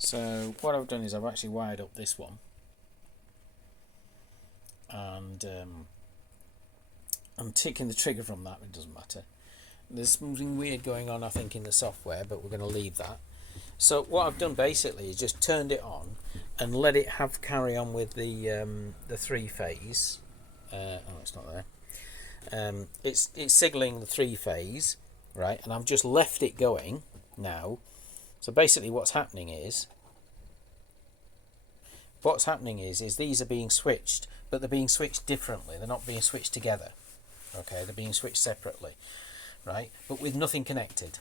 So what I've done is I've actually wired up this one, and I'm taking the trigger from that, it doesn't matter. There's something weird going on I think in the software, but we're going to leave that. So what I've done basically is just turned it on and let it carry on with the three phase. Oh, it's not there. It's signaling the three phase, right? And I've just left it going now. So basically what's happening is these are being switched, but they're being switched differently. They're not being switched together. Okay, they're being switched separately, right? But with nothing connected,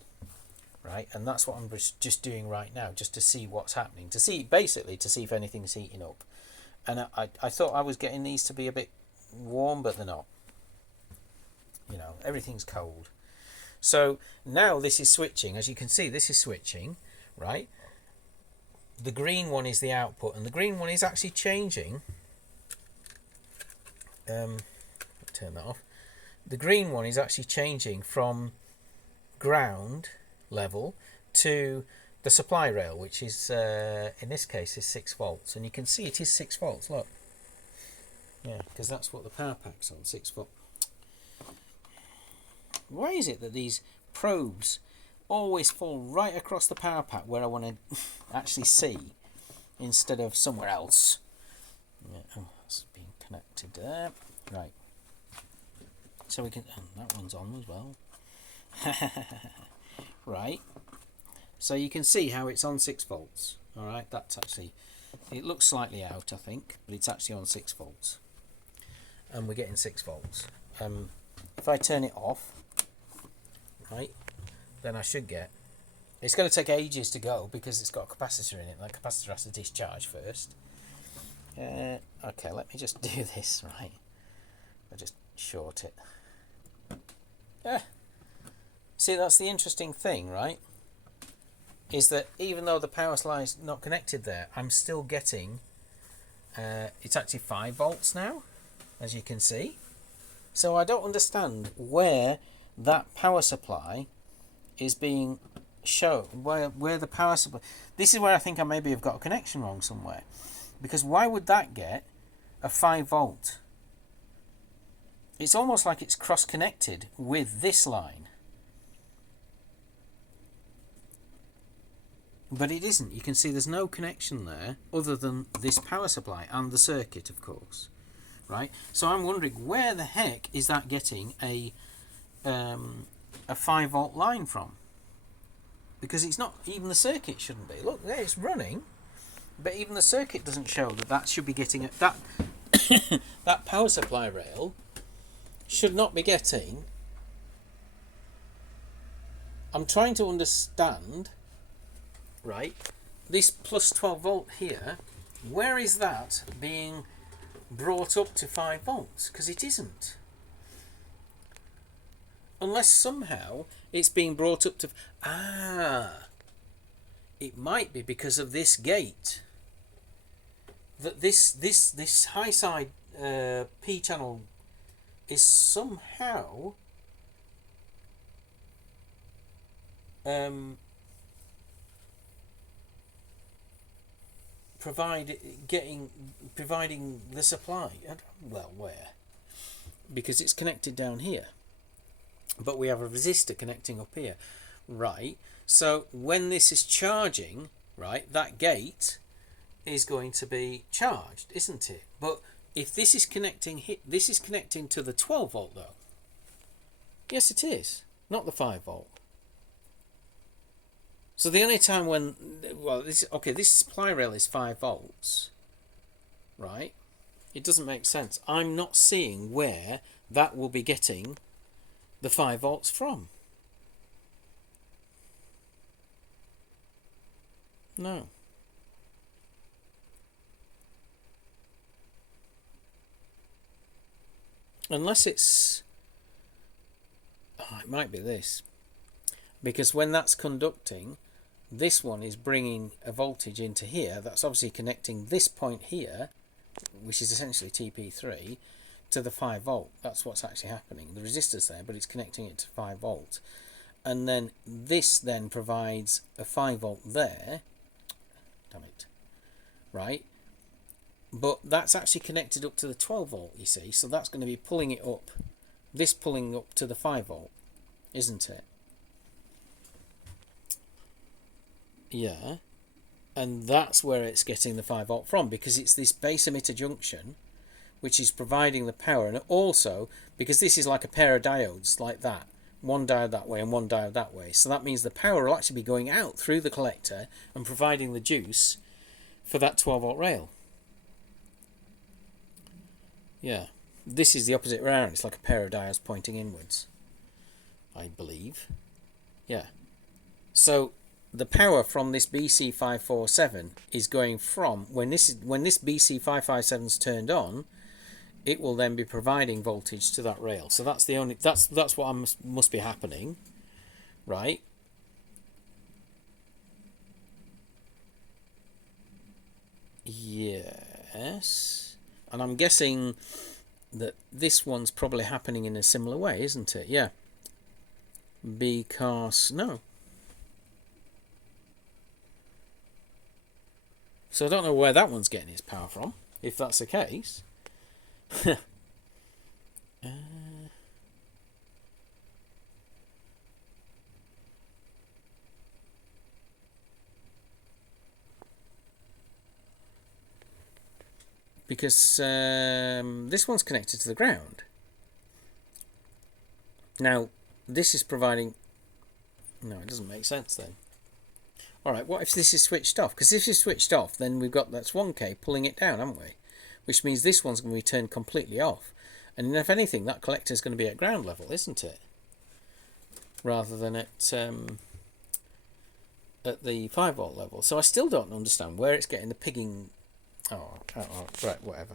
right? And that's what I'm just doing right now, just to see what's happening, to see if anything's heating up. And I thought I was getting these to be a bit warm, but they're not. You know, everything's cold. So now this is switching. As you can see, this is switching, right? The green one is the output, and the green one is actually changing. Turn that off. The green one is actually changing from ground level to the supply rail, which is in this case is 6 volts, and you can see it is 6 volts. Look, yeah, because that's what the power pack's on, 6 volt. Why is it that these probes always fall right across the power pack where I want to actually see, instead of somewhere else? Yeah, oh, that's being connected there. Right. So we can. Oh, that one's on as well. Right. So you can see how it's on 6 volts. All right. That's actually. It looks slightly out, I think, but it's actually on 6 volts, and we're getting 6 volts. If I turn it off, right, then I should get. It's going to take ages to go because it's got a capacitor in it. And that capacitor has to discharge first. Okay, let me just do this, right. I'll just short it. See, that's the interesting thing, right? Is that even though the power supply's not connected there, I'm still getting. It's actually 5 volts now, as you can see. So I don't understand where that power supply is being shown. Where the power supply. This is where I think I maybe have got a connection wrong somewhere, because why would that get a 5 volt? It's almost like it's cross-connected with this line. But it isn't. You can see there's no connection there other than this power supply and the circuit, of course. Right? So I'm wondering, where the heck is that getting a 5 volt line from? Because it's not, even the circuit shouldn't be. Look, there it's running, but even the circuit doesn't show that should be getting that that power supply rail should not be getting. I'm trying to understand, right, this plus 12 volt here, where is that being brought up to 5 volts? Because it isn't. Unless somehow it's being brought up to... it might be because of this gate. That this high side P channel is somehow providing the supply. Well, where? Because it's connected down here, but we have a resistor connecting up here, right? So when this is charging, right, that gate is going to be charged, isn't it? But if this is connecting, this is connecting to the 12 volt though. Yes, it is, not the 5 volt. So the only time when, well, this supply rail is 5 volts, right? It doesn't make sense. I'm not seeing where that will be getting the 5 volts from. No. Unless it's... Oh, it might be this. Because when that's conducting, this one is bringing a voltage into here. That's obviously connecting this point here, which is essentially TP3, to the 5 volt. That's what's actually happening. The resistor's there, but it's connecting it to 5 volt. And then this then provides a 5 volt there. damn it, right? But that's actually connected up to the 12 volt, you see, so that's going to be pulling it up, this pulling up to the 5 volt, isn't it? Yeah, and that's where it's getting the 5 volt from, because it's this base emitter junction which is providing the power, and also because this is like a pair of diodes like that, one diode that way and one diode that way, so that means the power will actually be going out through the collector and providing the juice for that 12 volt rail. Yeah, this is the opposite way around. It's like a pair of diodes pointing inwards, I believe. Yeah, so the power from this BC547 is going from when this BC557 is turned on, it will then be providing voltage to that rail. So that's the only that's what must be happening, right? Yes, and I'm guessing that this one's probably happening in a similar way, isn't it? Yeah, because no. So I don't know where that one's getting its power from, if that's the case. Because this one's connected to the ground. Now, this is providing... No, it doesn't make sense then. Alright, what if this is switched off? Because if it's switched off, then we've got that's 1K pulling it down, haven't we? Which means this one's going to be turned completely off. And if anything, that collector is going to be at ground level, isn't it? Rather than at the 5 volt level. So I still don't understand where it's getting the pigging... Oh, right, whatever.